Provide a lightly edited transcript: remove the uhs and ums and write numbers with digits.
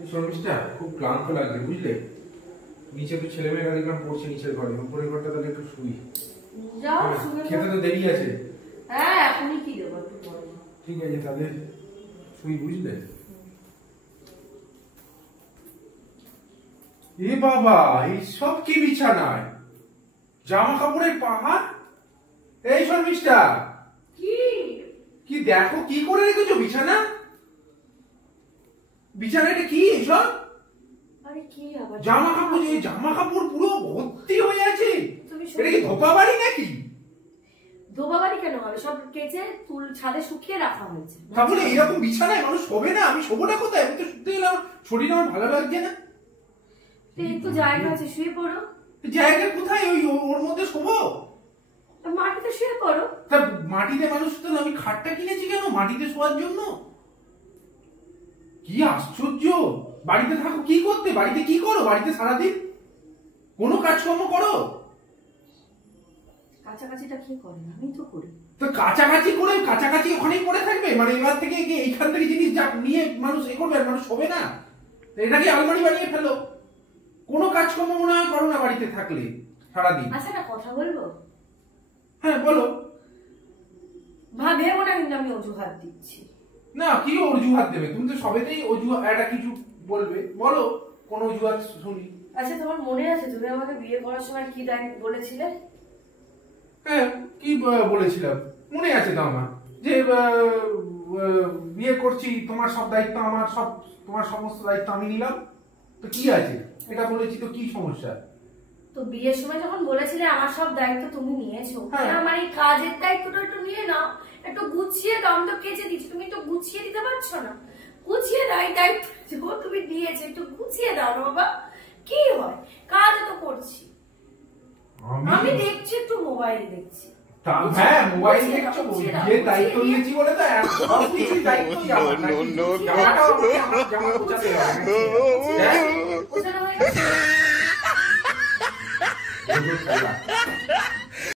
এই শর্মিষ্ঠা খুব ক্লান্ত লাগছে বুঝলে, নিচে তো ছেলেমেয়েরা দেখলাম পড়ছে নিচের ঘরে, উপরের ঘরটা তাহলে একটু শুই। যাও শুয়ে খেতে তো দেরি আছে। হ্যাঁ এখনই কি দেবো একটু পরে। ঠিক আছে তাহলে শুই বুঝলে। এ বাবা এইসব কি বিছানায় জামা কাপড়ের পাহাড়। এই শর্মিষ্ঠা কি কি দেখো কি করে রেখেছো বিছানা, বিছানাটা কি এসব? আরে কি আবার জামা কাপড়, এই জামা কাপড় পুরো ভর্তি হয়ে আছে। তুমি এটা কি ধোপা বাড়ি নাকি? ধোবা বাড়ি কেন হবে, সব কেচে তুল ছাদে শুকিয়ে রাখা হয়েছে। তাহলে এরকম বিছানায় মানুষ শোবে না? আমি শোবো না কোথায়? আমি তো শুতে গেলাম, শরীর আমার ভালো লাগছে না। একটু জায়গা আছে শুয়ে পড়ো। জায়গা কোথায়? ওই ওর মধ্যে শোবো? মাটিতে শুয়ে পড়ো। তা মাটিতে মানুষ তো, আমি খাটটা কিনেছি কেন মাটিতে শোয়ার জন্য? কি আশ্চর্য! বাড়িতে থাকো কি করতে? বাড়িতে কি করো? বাড়িতে সারাদিন কোনো কাজকর্ম করো? কাছাকাছিটা কি করে? আমি তো করি। তো কাছাকাছি করে কাছাকাছি ওখানেই পড়ে থাকবে? মানে এবার থেকে এইখান থেকে জিনিস যা নিয়ে মানুষ এ করবে আর মানুষ হবে না? এটাকে আলমারি বানিয়ে ফেলো। কোনো কাজকর্ম মনে হয় করো না বাড়িতে থাকলে সারাদিন। আচ্ছা না কথা বলবো? হ্যাঁ বলো। ভেবো না কিন্তু আমি অজুহাত দিচ্ছি। না কি অজুহাত দেবে? তুমি তো সবেতেই অজুহাত একটা কিছু বলবে, বলো কোন অজুহাত শুনি। আচ্ছা তোমার মনে আছে তুমি আমাকে বিয়ে করার সময় কি বলেছিলে? হ্যাঁ কি বলেছিলাম মনে আছে তো আমার, যে বিয়ে করছি, তোমার সব দায়িত্ব আমার, সব তোমার সমস্ত দায়িত্ব আমি নিলাম, তো কি আছে? এটা বলেছি তো কি সমস্যা? তো বিয়ের সময় যখন বলেছিলে আমার সব দায়িত্ব তুমি নিয়েছো, হ্যাঁ। আমার এই কাজের দায়িত্বটা একটু নিয়ে নাও, একটু গুছিয়ে দাও। আমি তো কেচে দিচ্ছি, তুমি একটু গুছিয়ে দিতে পারছো না? গুছিয়ে দাও, এই দায়িত্ব তুমি দিয়েছো, একটু গুছিয়ে দাও না বাবা। কি হয়, কাজ তো করছি আমি, দেখছি একটু মোবাইল দেখছি। হ্যাঁ মোবাইল দেখছো, বিয়ের দায়িত্ব নিয়েছি বলে তো সব কিছু দায়িত্বই আমার নাকি? জামাটাও আমাকে, আমার জামা গোছাতে হবে। গোছানো হয়ে গেছে?